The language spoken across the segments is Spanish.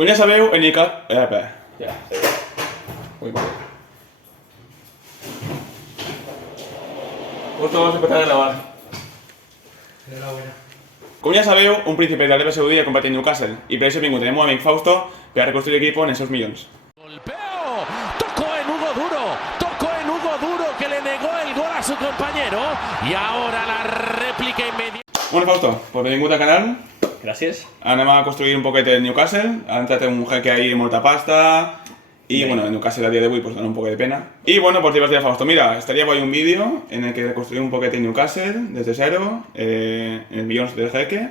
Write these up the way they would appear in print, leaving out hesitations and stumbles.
Com ja sabeu, en Newcastle... Ya. Uy, vale. Justo vamos a empezar a grabar. Com ja sabeu, un príncipe de l'Aràbia Saudí ha comprat en Newcastle i per això vingut el meu amic Fausto per a reconstruir l'equip en esos milions. Golpeo, tocó en Hugo Duro que le negó el gol a su compañero y ahora la réplica inmediata. Bueno, Fausto, pues benvingut al canal. Gracias. Anem a construir un poquet el Newcastle. Ha entrat un jeque ahí molta pasta. Y bueno, el Newcastle a día de hoy pues da un poco de pena. Y bueno, pues te iba a decir a Fausto, mira, estaría guay un vídeo en el que reconstruir un poquete el Newcastle desde cero, en el millón del jeque.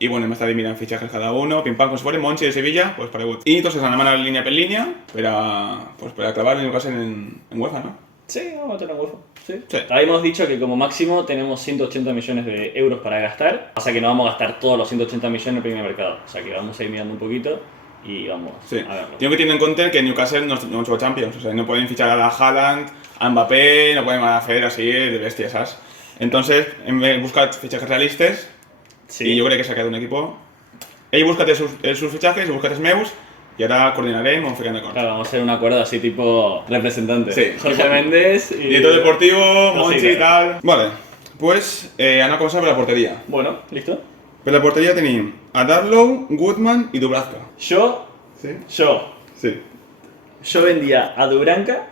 Y bueno, me está de mirar fichajes cada uno, pim pam, com si fuera Monchi de Sevilla, pues para Wood. Y entonces anem a línea per línea para clavar el Newcastle en UEFA, ¿no? Sí, vamos a tener UEFA. Sí. Sí. Habíamos dicho que como máximo tenemos 180 millones de euros para gastar. O sea que no vamos a gastar todos los 180 millones en el primer mercado. O sea que vamos a ir mirando un poquito y vamos Sí. a verlo. Tengo que tener en cuenta que Newcastle no juega Champions, o sea, no pueden fichar a Haaland, a Mbappé, no pueden hacer así de bestias, ¿sabes? Entonces, en vez de buscar fichajes realistas, Sí. y yo creo que se ha quedado un equipo. Ells búscate sus fichajes, búscate els meus, y ahora coordinarem, vamos ficant d'acord. Claro, vamos a hacer un acuerdo así tipo representante. Sí. Jorge Méndez y... Director deportivo, Monchi sí, y tal. Vale, pues anem a començar per la porteria. Bueno, ¿listo? Per la porteria tenim a Darlow, Goodman y Dubravka. Yo Sí? Sí. vendía a Dubranka,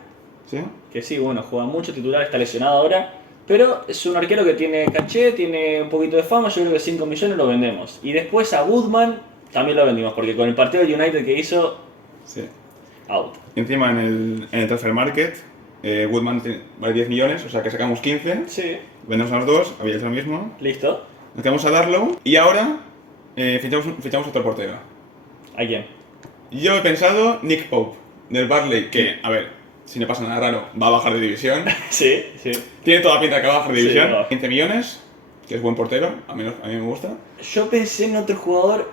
¿Sí? que sí, bueno, juega mucho, titular, está lesionado ahora, pero es un arquero que tiene caché, tiene un poquito de fama, yo creo que 5 millones lo vendemos. Y después a Goodman también lo vendimos, porque con el partido del United que hizo, Sí. out. Encima en el transfer market, Goodman vale 10 millones, o sea que sacamos 15. Sí, Vendemos a los dos, había hecho lo mismo. listo. Nos quedamos a Darlow y ahora fichamos otro portero. ¿A quién? Yo he pensado Nick Pope, del Barley, que, a ver, si no pasa nada raro, va a bajar de división. Sí, sí. Tiene toda la pinta que va a bajar de Sí, división. va. 15 millones, que es buen portero, a mí me gusta. Yo pensé en otro jugador,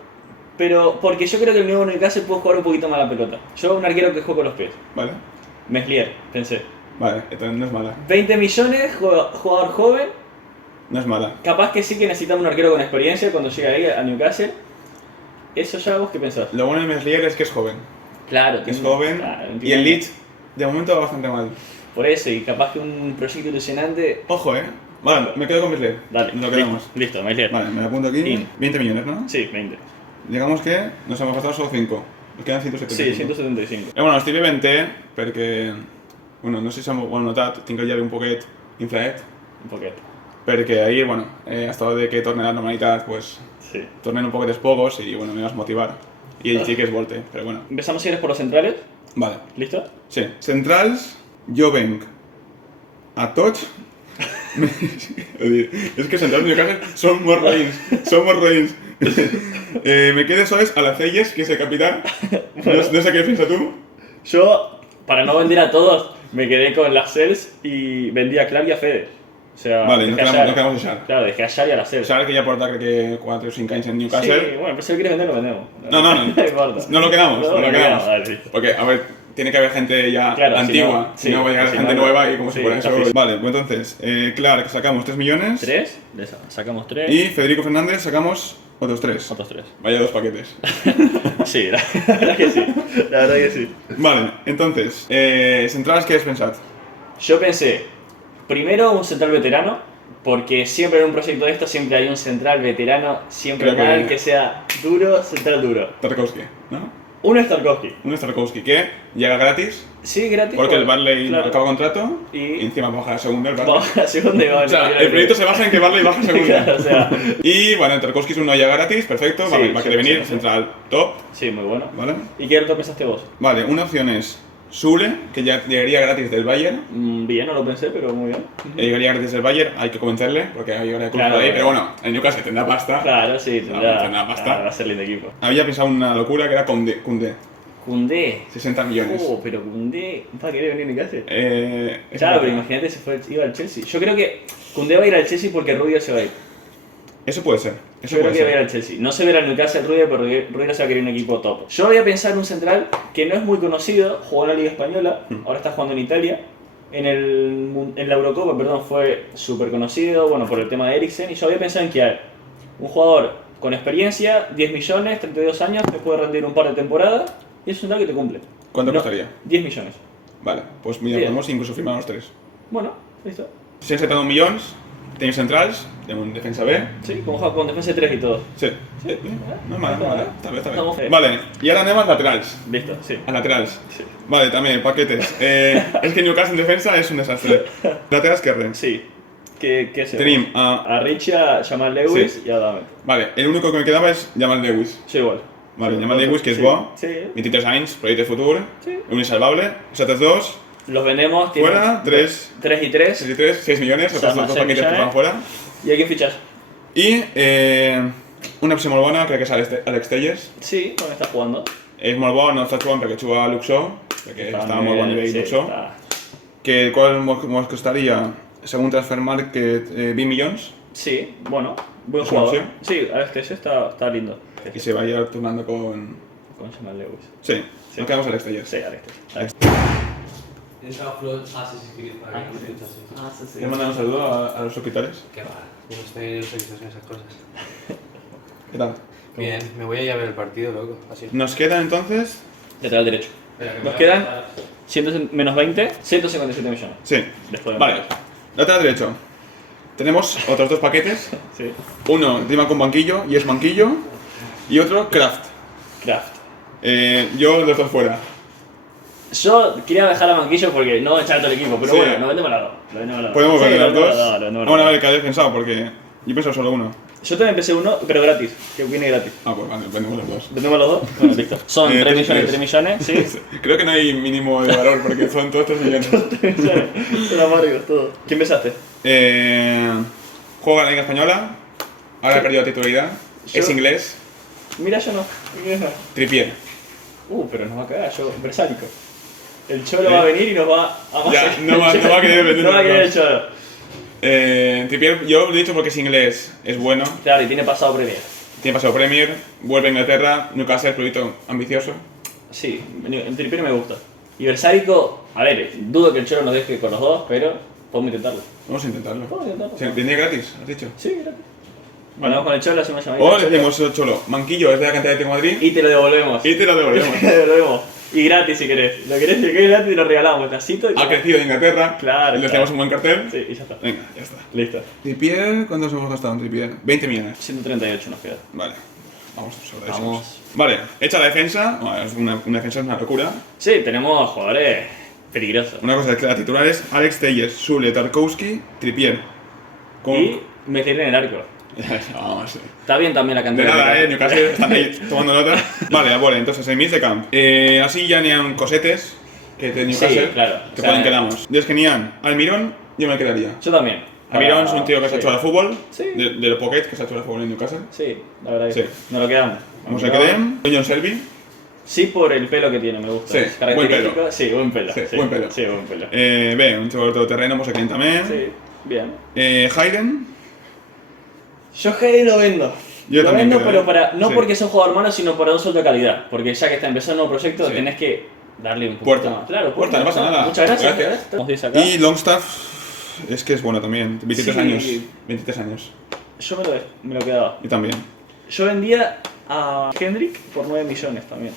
pero porque yo creo que el nuevo Newcastle puede jugar un poquito más la pelota. Yo un arquero que juega con los pies. Vale, Meslier, pensé. vale, entonces no es mala. 20 millones, jugador joven. No es mala. Capaz que sí que necesitamos un arquero con experiencia cuando llegue ahí a Newcastle. Eso ya vos qué pensás. Lo bueno de Meslier es que es joven. Claro, Es joven claro, y el Leeds de momento va bastante mal. Por eso, y capaz que un proyecto ilusionante. Ojo, Vale, me quedo con Meslier. Dale, Lo quedamos. Listo, Meslier. Vale, me lo apunto aquí. In. 20 millones, ¿no? Sí, 20. Digamos que nos hemos gastado solo 5. Nos quedan 175. Sí, 175. Bueno, estic bevent té perquè... Bueno, no sé si ho heu notat, tinc el llavi un poquet infladet. Un poquito. Perquè ahir, bueno, hasta de que torne a la normalitat, pues, Sí. tornen un poquet els pogos i, bueno, me vas motivar. I ell sí que es volte, però bueno. Empezamos si eres por los centrales. Vale. ¿Listo? Sí. Centrals, jo venc a tots... És que centrals de Newcastle són molt roïns. Me quedé soles a las Celles, que es el capitán. No sé qué piensas tú. Yo, para no vender a todos, me quedé con las Cels y vendí a Clark y a Fede. O sea, Vale, nos dejé a quedamos Shar. de Shar. Claro, dejé a Shar y a la Cels. Shar que ya porta creo que 4 o 5 anys en Sí, Newcastle. bueno, pero si lo quieres vender, lo vendemos. No. No importa. No lo quedamos, no lo quedamos. Dale, listo. Porque, a ver, tiene que haber gente ya Claro, antigua, si si no- no va a llegar si gente no, nueva y como sí, si fuera eso. está físico. Vale, pues entonces, Clark sacamos 3 millones. ¿Tres? Sacamos tres. Y Federico Fernández sacamos otros 3. Otros tres. Vaya 2 paquetes. Sí, la verdad que sí. La verdad que sí. Vale, entonces, centrales, ¿qué has pensado? Yo pensé, primero un central veterano, porque siempre en un proyecto de esto siempre hay un central veterano, siempre Creo que- mal, que sea duro, central duro. Tarkowski, ¿no? Uno es Tarkovsky. Un Tarkowski que llega gratis Sí, gratis. porque el Barley claro. acaba contrato Y- y encima baja a segunda el Barley. Vamos a la segunda y vamos O sea, a la el proyecto se basa en que Barley baja a segunda. Claro, o sea, Y bueno, Tarkowski es un ya gratis, perfecto, Sí, va a sí, querer venir, sí. central top, sí, muy bueno. ¿vale? ¿Y qué otro pensaste vos? Vale, una opción es Sule, que ya llegaría gratis del Bayern. Bien, no lo pensé, pero muy bien. Llegaría gratis del Bayern, hay que convencerle, porque hay hora de culpa Claro, ahí, pero claro. bueno, el Newcastle tendrá pasta. Claro, sí, No, tendrá pasta. va a ser lindo equipo. Había pensado una locura que era Koundé, Koundé. 60 millones. Pero Koundé va a querer venir a mi casa. Es Claro, una pero locura. imagínate si iba al Chelsea. Yo creo que Koundé va a ir al Chelsea porque Rudiger se va a ir. Eso puede ser, eso Yo creo puede que va a ir ser. al Chelsea. No se ve al Newcastle Rudiger, pero Rudiger se va a querer un equipo top. Yo voy a pensar en un central que no es muy conocido, jugó en la Liga Española, ahora está jugando en Italia. En la Eurocopa, perdón, fue súper conocido, bueno, por el tema de Eriksen. Y yo había pensado en Kjaer, un jugador con experiencia, 10 millones, 32 años, te puede rendir un par de temporadas y es un tal que te cumple. ¿Cuánto No, costaría? 10 millones. Vale, pues mira, Bien. podemos incluso firmar los tres. Bueno, listo. 171 millones, tenéis centrals, tenemos un defensa B. Sí, como juega con defensa 3 y todo. Sí, sí, no es mal, no es mal, está bien, está Estamos bien. bien. Vale, y ahora tenemos laterals. Listo, sí. A laterals. Sí. Vale, también, paquetes. Es que Newcastle en defensa es un desastre. Laterals que ren. Sí. ¿Qué hacemos? Tenim a... A Richie, a Jamal Lewis Sí. y a Dame. Vale, el único que me quedaba és Jamal Lewis. Yo igual. Vale, Sí, Jamal Lewis, que és sí. bo. Sí. 23 anys, projecte futur. Sí. Un insalvable. Os altres dos, Los vendemos. tienen Fuera, 3. 3 y 3. 63, 6 millones. Los Sama, altres dos 6 paquetes que millones. van fuera. ¿Y a quién fichas? I una opció molt bona, crec que és Alex Telles. Sí, con está jugando. És molt bo, no està jugant perquè juga a Luxor, perquè està a molt bon nivell sí, Luxor. está. Que el qual mos costaria, según Transfer Market, 20 milions. Sí, bueno, buen ¿Es una jugador. opción? Sí, Alex Teixeira está lindo. Y se va a ir turnando con... Con Jamal Lewis. Sí, Sí. nos quedamos Alex Telles. Sí, Alex Teixeira. Entra Flood Assassin's Creed para que no escuchas eso. Ah, sí, sí. ¿Quieres mandar un saludo a los hospitales? Qué va, yo no estoy en esas cosas. ¿Qué tal? Bien, me voy a ir a ver el partido, loco. Así. Nos quedan entonces... Lateral derecho. Nos quedan menos 20, 157 millones. Sí. Después de Vale. Lateral derecho. Tenemos otros dos paquetes. Sí. Uno rima con banquillo y es banquillo. Y otro craft. Craft. Yo los dos fuera. Yo quería dejar a Manquillo porque no echar todo el equipo, pero Sí. bueno, nos vendemos las dos. Lo vendemos las dos. Podemos Sí, ver lo los vendemos dos. las lo vendemos las Vamos a dos. ver qué habéis pensado porque yo he pensado solo uno. Yo también empecé uno, pero gratis, que viene gratis. Ah, pues vale, vendemos los dos. ¿Vendemos los dos? Bueno, listo. Son 3 millones, 3 millones, sí. Creo que no hay mínimo de valor porque son todos 3 millones. Son amargos todos. ¿Quién besaste? Juega en la Liga Española. Ahora Sí. ha perdido la titularidad. Yo- Es inglés. Mira, yo no. Trippier. Pero nos va a cagar, yo, Versálico. El Cholo va a venir y nos va a Ya, no va a querer vender No va a querer el los Cholo. Trippier, yo lo he dicho porque es inglés, es bueno. Claro, y tiene pasado Premier. Tiene pasado Premier, vuelve a Inglaterra, Newcastle, proyecto ambicioso. Sí, el Trippier me gusta. Y Versálico, a ver, dudo que el Cholo nos deje con los dos, pero podemos intentarlo. Vamos a intentarlo. Podemos intentarlo. ¿Se vendría gratis? ¿Has dicho? Sí, gratis. Hablamos con el Cholo, hacemos una O llamadita. le decimos al Cholo, Manquillo es de la cantidad de Atlético de Madrid Y te lo devolvemos. y te lo devolvemos. Te lo devolvemos. Y gratis si querés. Lo querés, si querés gratis, te lo regalamos. Tacito y Ha crecido en Inglaterra, Claro, le claro. hacemos un buen cartel. Sí, y ya está. Venga, ya está. Listo. Trippier, ¿cuántos hemos gastado en Trippier? 20 millones. 138 nos queda. Vale, vamos sobre eso. Vamos. Vale, hecha la defensa, bueno, una defensa es una locura. Sí, tenemos jugadores peligrosos. Una cosa es que la titular es Alex Telles, Sule, Tarkowski, Trippier. Con... Y meter en el arco. Vamos, sí. Está bien también la De cantidad nada, Newcastle están ahí tomando nota. Vale, vale, entonces en mig de camp. Así ya ni han cosetes que de Newcastle Sí, claro. que O sea, pueden quedamos. Desde que ni han Almirón, yo me quedaría. Yo también. Almirón es un tío que se ha Sí. hecho al fútbol, Sí. de los Pocket que se ha hecho al fútbol en Newcastle. Sí, la verdad que Sí. sí. Nos lo quedamos. Vamos a quedar. John Selby. Sí, por el pelo que tiene, me gusta. Sí, Es característico. buen pelo. Sí, buen pelo. Sí, buen pelo. Sí, buen pelo. Bé, un jugador todoterreno, pues aquí también. Sí, bien. Hayden. Yo Heidi lo vendo. Yo lo también vendo, creo, pero para, no sí. porque sea un jugador malo, sino para un sueldo de calidad. Porque ya que está empezando un nuevo proyecto, Sí. tenés que darle un poquito Puerta. más. Claro, Puerta, no pasa nada. Muchas gracias. Gracias. Tenemos 10 acá. Y Longstaff, es que es bueno también, 23 Sí. años. 23 años. Yo me lo quedaba. Y también. Yo vendía a Hendrik por 9 millones también.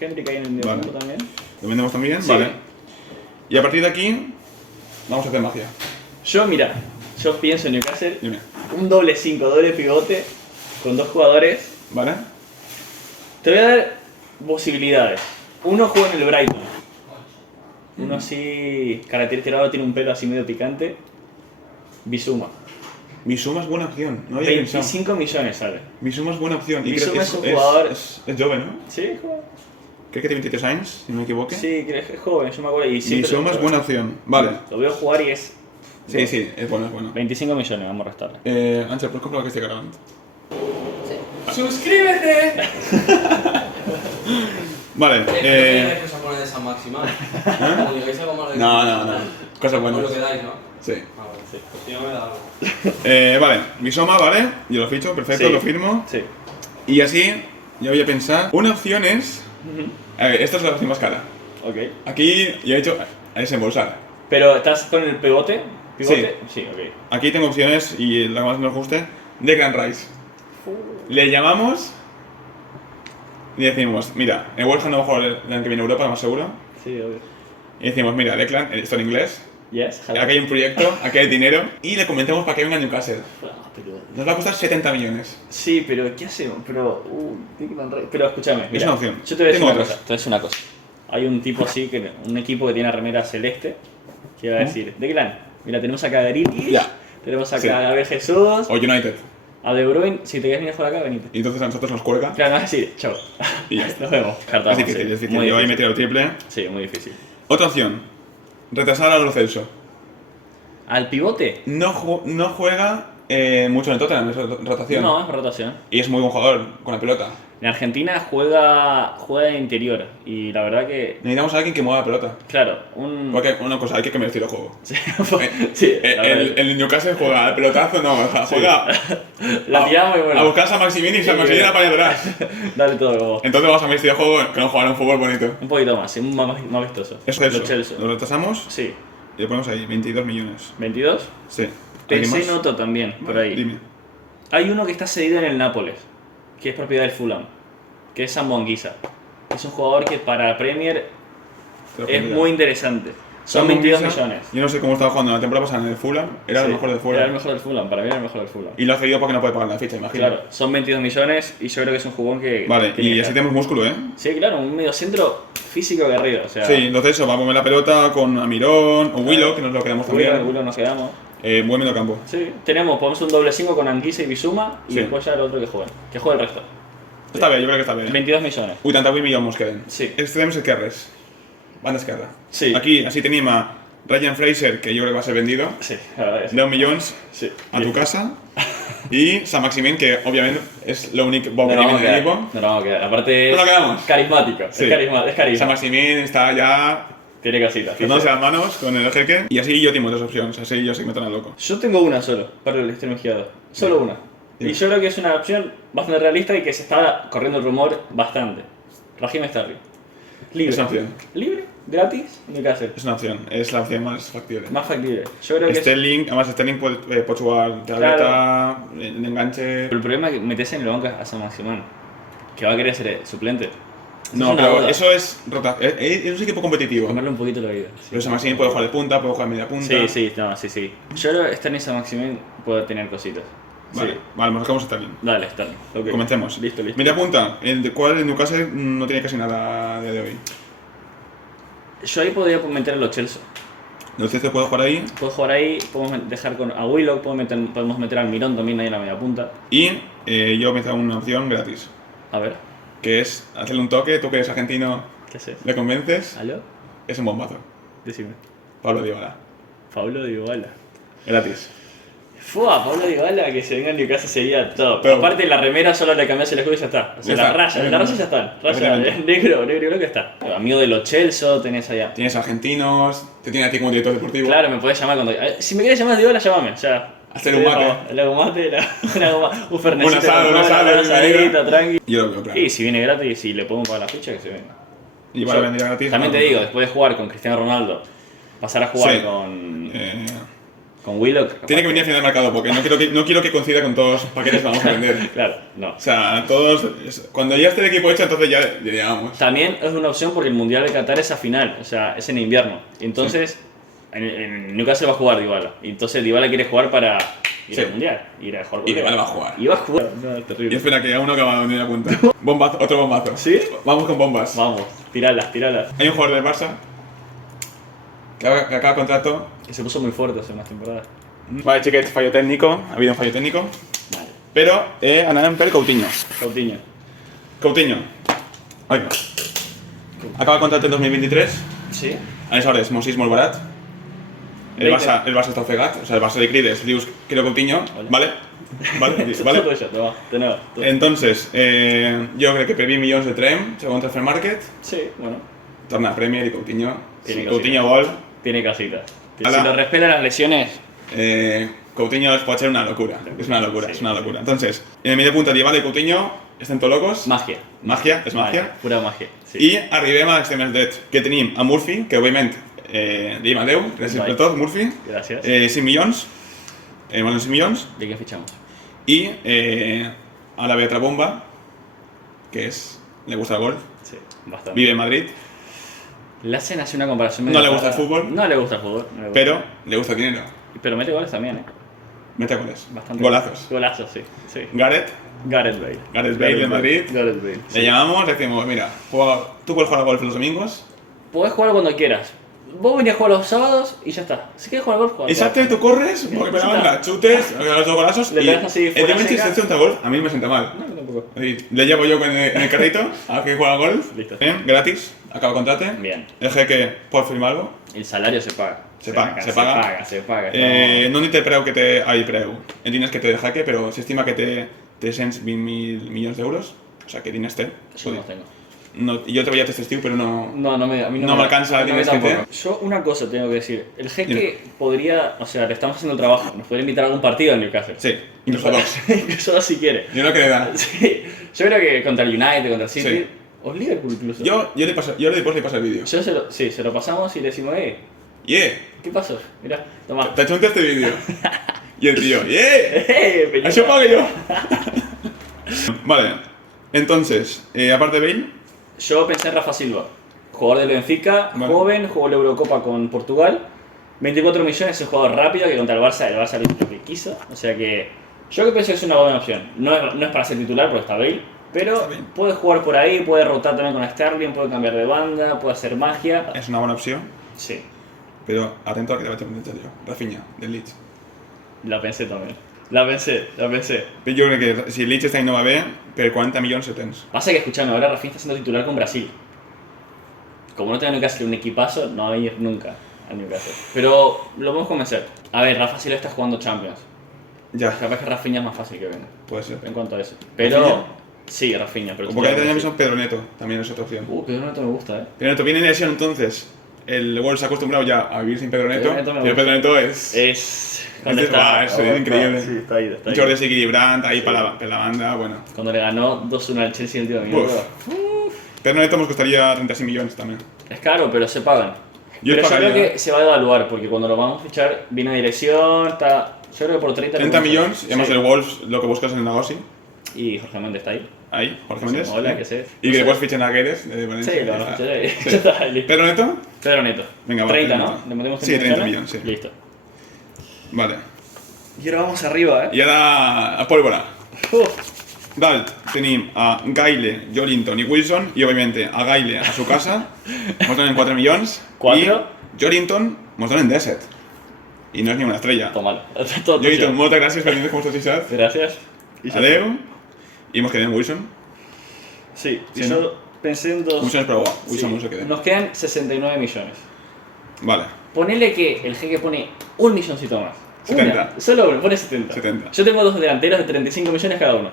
Hendrik ahí en el medio Vale. campo también. ¿Lo vendemos también? Sí. Vale. Y a partir de aquí, vamos a hacer magia. Yo, mira, yo pienso en Newcastle, Dime. un doble 5, doble pivote, con dos jugadores. ¿Vale? Te voy a dar posibilidades. Uno juega en el Brighton. Uno así, característico, tiene un pelo así medio picante. Bizuma. Misuma es buena opción, no había pensado. 25 millones sale. Misuma es buena opción. Y Bissouma creo es un que jugador- es joven, ¿no? Sí, juega. Creo que tiene 23 años, si no me equivoco. Sí, que es joven, yo me acuerdo. Y siempre Misuma es buena opción. Vale. Lo veo jugar y es Sí, sí, es bueno, es bueno. 25 millones, vamos a restarle. Ángel, ¿puedes comprobar que estoy grabando? ¡Suscríbete! Vale, ¿Qué cosa pone de San Maximal? Como digáis algo malo de No, no, no. Cosas Os buenas. lo quedáis, ¿no? Sí. Ah, vale, sí. Pues si no me da algo. Vale, Misoma, vale. Yo lo ficho, perfecto, Sí. lo firmo. Sí. Y así, yo voy a pensar. Una opción es. A ver, esta es la opción más cara. Ok. Aquí yo he hecho a desembolsar. Pero estás con el pivote. ¿Pivote? Sí, ok. Aquí tengo opciones y la que más nos guste. De Grand Rice. le llamamos y decimos, mira, el Wolfsburg no va a jugar el año que viene a Europa, lo más seguro. Sí, obvio. Y decimos, mira, Declan, esto en inglés, Yes, hello. aquí hay un proyecto, aquí hay dinero, y le convencemos para que venga a Newcastle. Ah, pero- Nos va a costar 70 millones. Sí, pero ¿qué hacemos? Pero, pero escúchame, mira, una opción. Yo te voy a decir Tengo una otras. cosa. Te voy a decir una cosa. Hay un tipo así, un equipo que tiene remera celeste, que va a decir, Declan, mira, tenemos acá a Grealish, Ya. tenemos acá Sí. a Gabriel Jesús, O United. a De Bruyne, si te quieres venir a jugar acá, venite. Y entonces a nosotros nos cuelga. Claro, no vas a decir, chao. Y ya está. Nos vemos. Es difícil, es difícil. Muy Yo ahí me difícil. tiro el triple. Sí, muy difícil. Otra opción. Retrasar a Lo Celso. ¿Al pivote? No juega mucho en el Tottenham, es rotación. No, es rotación. Y es muy buen jugador con la pelota. En Argentina juega de interior y la verdad que, Necesitamos a alguien que mueva la pelota. claro, un... Porque una cosa, hay que cambiar el estilo de juego. Sí, sí, la verdad. El Newcastle juega al pelotazo, no, o sea, juega La tiramos y bueno. a buscar a San Maximini y San Sí, Maximini bien. para atrás. Dale todo vos. Entonces vamos a cambiar el estilo de juego que no jugar un fútbol bonito. Un poquito más, sí, más vistoso. Es Los Celso. Chelsea. Lo retrasamos Sí. y le ponemos ahí 22 millones. 22. Sí. ¿Alguien Pensé más? en otro también, por ahí. Dime. Hay uno que está cedido en el Nápoles, que es propiedad del Fulham, que es Sambo Anguissa. Es un jugador que para Premier Te lo es pongo muy ya. interesante. Son Sam 22 Anguissa, millones. Yo no sé cómo estaba jugando la temporada pasada en el Fulham. Era Sí, el mejor del Era el Fulham. mejor del Fulham, para mí era el mejor del Fulham. Y lo ha cedido porque no puede pagar la ficha, imagino. Claro, son 22 millones y yo creo que es un jugón que... Vale, tiene y que así estar. tenemos músculo, ¿eh? Sí, claro, un mediocentro físico aguerrido. O sea, Sí, entonces eso, va a mover la pelota con Amirón o Willow, que nos lo quedamos también. Willow nos quedamos. Buen mediocampo. Sí, podemos un doble 5 con Anguissa y Bizuma y Sí. después ya el otro que juegue el resto. Está bien, yo creo que está bien. 22 millones. 88 millones queden. Sí. Este tenemos esquerres. Banda esquerra. Sí. Aquí, así tenim a Ryan Fraser, que yo creo que va a ser vendido. Sí, la verdad es. 10 milions Sí. a tu casa. Y San Maximin, que obviamente es lo único bo que No tiene vamos en a el quedar. equipo. No vamos a quedar. Aparte, ¿No lo quedamos? carismático. Sí. Es carisma. San Maximin está ya Tiene cositas. dándose las manos con el jeque. Y así yo tengo dos opciones, así yo sí me torno loco. Yo tengo una solo para el extremo izquierdo. Solo una. Bien. Y yo creo que es una opción bastante realista y que se está corriendo el rumor bastante. Raheem Sterling. Libre. Es una opción. Libre, gratis, Newcastle. Es una opción, es la opción más factible. Más factible. Yo creo que es... Sterling, además Sterling puede jugar de aleta, en enganche. Pero el problema es que metes en el banco a San Maximán, que va a querer ser suplente. Esa No, es una pero duda. eso es rotación. Es un equipo competitivo. Comerle un poquito la vida. Sí. Pero San Maximin puede jugar de punta, puede jugar de media punta. Sí. Yo creo que Sterling y San Maximán puede tener cositas. Vale, Sí. vale, nos sacamos Sterling. Dale, Sterling. Ok. Comencemos. Listo. Media punta, el cual en Newcastle no tiene casi nada a día de hoy. Yo ahí podría meter a los Chelsea. Los Chelsea puede jugar ahí. Puedo jugar ahí, podemos dejar con a Willock, podemos meter al Mirón también ahí en la media punta. Y yo me he una opción gratis. A ver, Que es hacerle un toque, tú que eres argentino, ¿qué haces? le convences, ¿Aló? es un bombazo. Decime. Pablo Dybala. Pablo Dybala. Gratis. Fua, Pablo Dybala que se venga en Newcastle sería top. Pero- Aparte la remera solo le cambias el escudo y ya está. O sea, Ya la está. raya ya están. Raya, Obviamente. negro creo que está. Amigo de los Chelsea tenés allá. Tienes argentinos, te tiene a ti como director deportivo. Claro, me podés llamar cuando... Si me querés llamar Dybala, llámame. Ya. Hacer un mate. Le hago mate, un fernecito. Un asado, con un asado, una asadita, bienvenido. tranqui. Yo lo veo claro. Y si viene gratis y le podemos pagar la ficha, que se venga. Y vale, vendría gratis. También no, te no. digo, después de jugar con Cristiano Ronaldo, pasar a jugar Sí. con Willock. Tiene que venir a final de mercado porque no quiero que coincida con todos los paquetes que vamos a vender. Claro, no. O sea, todos. Cuando ya esté el equipo hecho, entonces ya llegamos. También es una opción porque el Mundial de Qatar es a final, o sea, es en invierno. Entonces, en Newcastle va a jugar Dybala. Y entonces Dybala quiere jugar para ir Sí. al Mundial, ir a jugar. Y Dybala va a jugar. Y va a jugar. No, es Y terrible. espera que a uno que va a venir a punta. Bombazo, otro bombazo. ¿Sí? Vamos con bombas. Vamos, tiralas. Hay un jugador del Barça que acaba contrato. Que se puso muy fuerte hace unas temporadas. Vale, chiquet, fallo técnico. Ha habido un fallo técnico. Vale. Pero andan per Coutinho. Coutinho. Coutinho. Oiga. Acaba el contrato en 2023. Sí. Aleshores, Mossis molt barat. El Veinte. Barça està ofegat, o sea, el Barça li crides, dius quiero Coutinho, ¿vale? ¿Vale? Todo ¿Vale? eso, toma, de nuevo. Todo. Entonces, jo crec que per 20 milions de trem, segons Transfer Market, Sí, bueno. torna a Premier i Coutinho. Tiene Si cosita. Coutinho vol, Tiene casita. Si Ala. lo respetan las lesiones, Coutinho es puede ser una locura. Es una locura, Sí. es una locura. Entonces, en el medio punta Dybala i Coutinho estem tots locos. magia. Màgia, és màgia. Vale, pura magia. Sí. I arribem a l'extrem dret, que tenim a Murphy, que òbviament diem adeu, gràcies Bye. per tot, Murphy. Gracias. 5 milions, bueno, 5 milions. ¿De qué fichamos? I a la Betra Bomba, que le gusta el golf, Sí, bastante. vive en Madrid, Le hacen así una comparación. No le gusta el fútbol. No le gusta el fútbol. no le gusta. pero le gusta el dinero. Pero mete goles también, Mete goles. Bastante. Golazos. Golazos, sí. Sí. Gareth Gareth Bale. Bale de Madrid. Gareth Bale. Le llamamos, le decimos, mira, tú puedes jugar al golf los domingos. Podés jugar cuando quieras. Vos venís a jugar los sábados y ya está. Si quieres jugar al golf, jugar. Exacto, tú corres, porque Ya pegaban está. las chutes, los dos golazos. Le Y pegas así fuera evidentemente, seca. si se hace un golf, a mí me sienta mal. No, tampoco. Es decir, le llevo yo en el carrito a que juega al golf. Listo. Bien, gratis, acaba contrato. Bien. El jeque por firmarlo. El salario se paga. Se paga. Se paga. No ni te preu que te... Ai, preu. En diners que te jaque, però s'estima que té 320.000 milions d'euros. O sea, que diners té. Yo no tengo. No, jo he treballat aquest estiu, però no... No, a mí No me alcanza el a mí dinero que tampoco. Yo una cosa tengo que decir. El jeque podría, o sea, le estamos haciendo el trabajo. Nos podría invitar a algún partido en Newcastle. Sí, incluso dos. Incluso dos si quiere. Jo no que le da. Sí. Yo creo que contra el United, contra el City, Sí. o Liverpool incluso. Jo después le paso el vídeo. Se lo pasamos y le decimos, Yeah, ¿qué pasó? Mira, toma. t'ha hecho este vídeo. I el tío, yeah, Peñita. això pago yo. Vale, entonces, aparte de Bale, Yo pensé en Rafa Silva, jugador del Benfica, Vale. joven, jugó la Eurocopa con Portugal, 24 millones, es un jugador rápido que contra el Barça lo hizo lo que quiso, o sea que yo que pienso que es una buena opción. No es para ser titular porque está Bale, pero Está bien. puede jugar por ahí, puede rotar también con Sterling, puede cambiar de banda, puede hacer magia. és una bona opció, Sí, però atento al que te vaig a preguntar jo. Rafinha, del Leeds. la pensé también. La pensé. Però jo crec que si el Leeds este any no va bé, per 40 milions se tens. Pasa que, escuchame, ahora Rafinha está siendo titular con Brasil. Como no tenga Newcastle un equipazo, no va a ir nunca a Newcastle. Pero lo podemos convencer. A ver, Rafa Silva está jugando Champions. Ja, Capaz que Rafinha es más fácil que venga, puede ser. en cuanto a eso. Pero, ¿Rafinha? sí, Rafinha. Pero Porque titular, también sí. son Pedro Neto, también es otra opción. Pedro Neto me gusta, Pedro Neto viene de lesión entonces. El Wolves se ha acostumbrado ya a vivir sin Pedro Neto. Pedro Neto me Pero gusta. Pedro Neto es... Es... es increíble. Sí, está ahí. Jordi Equilibrant ahí para la banda, bueno. Cuando le ganó 2-1 al Chelsea en el último minuto. Pedro Neto nos costaría 36 millones también. Es caro, pero se pagan. Yo Pero yo pagaría- creo que se va a devaluar, porque cuando lo vamos a fichar, viene de dirección, está... Yo creo que por 30 30 millones, y además Sí. el Wolves lo que buscas en el negocio. Y Jorge Méndez está ahí. Ahí, Jorge Sí, Méndez. hola, que sé. Y que después fichen a Guedes de Valencia. Sí, lo vamos a fichar ahí. Ya está, listo. Pedro Neto, Pedro Neto. Venga, va, 30, Pedro ¿no? Neto. ¿Le metemos Sí, 30 millones, sí. Listo. vale. Y ahora vamos arriba, I ara a pólvora. Dalt tenim a Gaile, Jolinton i Wilson i òbviamente a Gaile a su casa mos donen 4 milions ¿Cuatro? i Jolinton mos donen 17 i no és ni una estrella. Tómalo. Todo tuyo. Jolinton, moltes gràcies per vindre com estàs fixat. Gracias. Y ya Adeu. I mos quedem Wilson. Sí, Sí, y ¿no? yo pensé en dos. Wilson és prou bo. Wilson Sí. no se queda. Nos quedan 69 millones. Vale. Ponele que el jeque pone un milloncito más. 70. Una, solo uno, pone 70. 70. Yo tengo dos delanteros de 35 millones cada uno.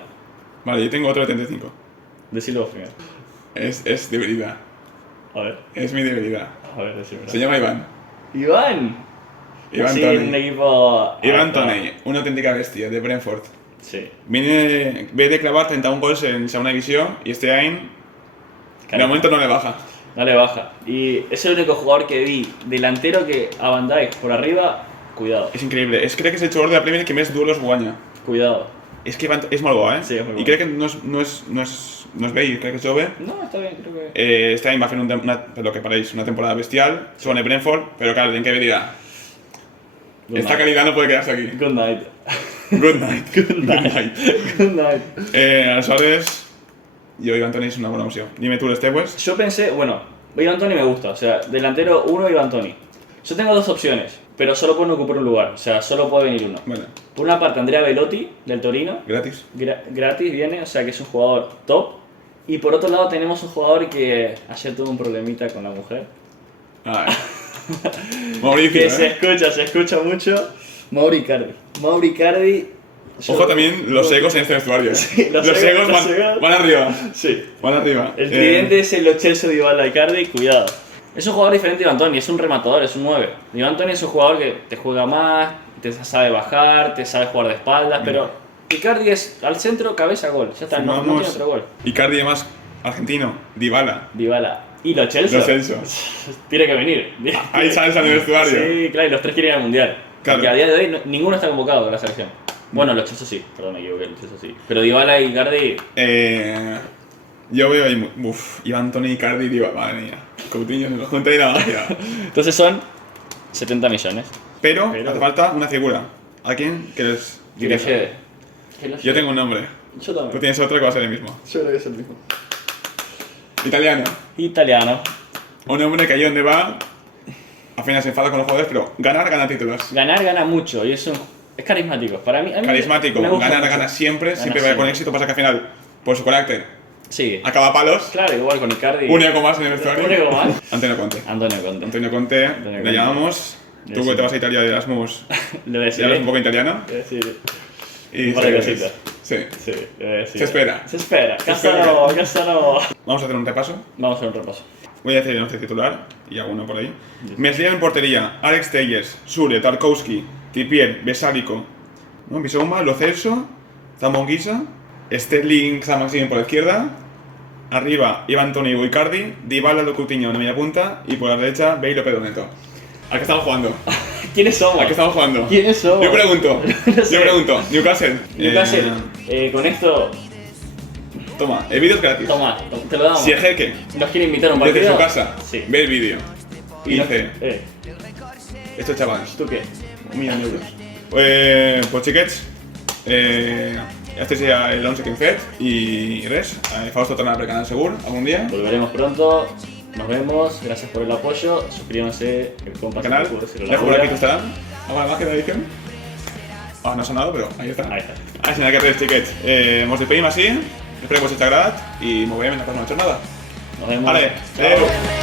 Vale, yo tengo otro de 35. Decilo vos primero. Es debilidad. A ver, Es mi debilidad. decilo. Se llama Iván. Iván. Iván Sí, un Toney. equipo. Iván Toney, una auténtica bestia de Brentford. Sí. Ve de clavar 31 gols en segunda división y este año de momento no le baja. No le baja. Y es el único jugador que vi delantero que a Van Dijk por arriba. Cuidado, Es increíble. Creo que es el jugador de la Premier que más duelos guanya. cuidado. Es que Iván es molt bo, eh? Sí, és molt bo. I crec que no és vell, crec que és jove. No, está bien, creo que. Este any va fer per lo que pareix, una temporada bestial. Suena Brentford, pero claro, tienen que ver dirà. Good Esta night. calidad no puede quedarse aquí. Good night. Good night. Good night. Good night. Aleshores, jo Iván Toney és una bona opció. Dime tú les teues. Yo pensé, bueno, Iván Toney me gusta, o sea, delantero 1 Iván Toney. Yo tengo dos opciones, pero solo pueden ocupar un lugar, o sea, solo puede venir uno. Vale, Por una parte, Andrea Velotti, del Torino, gratis. gratis viene, o sea, que es un jugador top. Y por otro lado tenemos un jugador que ayer tuvo un problemita con la mujer. Ay. Mauricio, Que se escucha mucho. Mauri Cardi. Mauri Cardi. Ojo también los egos en este vestuario. Sí, los los egos, egos los egos. van arriba. Sí. Van arriba. El tridente es el Lo Celso, Dybala y Cardi, cuidado. Es un jugador diferente de Iván Toney, es un rematador, es un 9. Iván Toney es un jugador que te juega más, te sabe bajar, te sabe jugar de espaldas, pero Icardi es al centro, cabeza, gol. Ya está, no tiene otro gol. Icardi además argentino, Dybala. Dybala. ¿Y Lo Celso? Lo Celso. Tiene que venir. Ahí sales al vestuario. Sí, claro, y los tres quieren ir al Mundial. Claro. Porque a día de hoy ninguno está convocado con la selección. Bueno, los Chelsea sí, perdón, me equivoqué, los Chelsea sí. Pero Dybala y Icardi, Yo veo ahí. Iván Toni, Icardi, Dybala. Madre mía. Coutinho se nos junta y la magia. entonces son 70 millones. Pero Pero- hace falta una figura. ¿A quién quieres Que lo dirigir? lleve. Que lo Yo lleve. tengo un nombre. Yo Tú también. tienes otro que va a ser el mismo. Yo creo que es el mismo. Italiano. Italiano. Un hombre que allí donde va, apenas se enfada con los jugadores, pero gana títulos. Ganar gana mucho y es carismático. Para mí, a mí Carismático, me gusta ganar mucho. gana siempre, Gana siempre va con siempre. éxito, pasa que al final, por su carácter, Sí. acaba a palos. Claro, igual con Icardi. Único más en el vestuario. Único más. Antonio Conte. Antonio Conte. Antonio Conte, Antonio le Conte. llamamos. Le Tú que decimos. te vas a Italia de Erasmus, Le voy a decir. y hablas un poco italiano. Le voy a decir. Y Un par de dices, cositas. sí. Sí, le voy a decir. Se espera. Se espera. Se Casano. Vamos a hacer un repaso. Vamos a hacer un repaso. Voy a decir el once titular y alguno por ahí. Meslier en portería, Alex Telles, Sule, Tarkowski, Trippier, Besálico, ¿no? Bissouma, Lo Celso, Zambonguisa, Sterling, San Maxime por la izquierda, arriba Iván Toni y Icardi, Dybala, Lo Coutinho en media punta y por la derecha Bale López Neto. ¿A qué estamos jugando? ¿Quiénes somos? ¿A qué estamos jugando? ¿Quiénes somos? Yo pregunto, No sé. yo pregunto, Newcastle. Newcastle, con esto, Toma, el vídeo es gratis. toma, te lo damos. Si el jeque ¿Nos quiere invitar a un partido? desde su casa Sí. ve el vídeo y nos- dice, estos chavales, ¿Tú qué? 1.000.000 euros. Pues xiquets, este sería el 11 que hem fet i res, Fausto tornarà per Canal Segur algun dia Volveremos pronto. Nos vemos. Gracias por el apoyo. Suscríbanse. El al compa canal. Segur, si lo Dejo por labura. aquí tu estarà. ¿Algo más que la edición? Ah, no ha sonado, pero ahí está. Ahí está. Així que res, xiquets. Mos despedim així. Espero que us hagi agradat i m'ho veiem en la pròxima jornada. Nos vemos. Vale, Chao. adeu.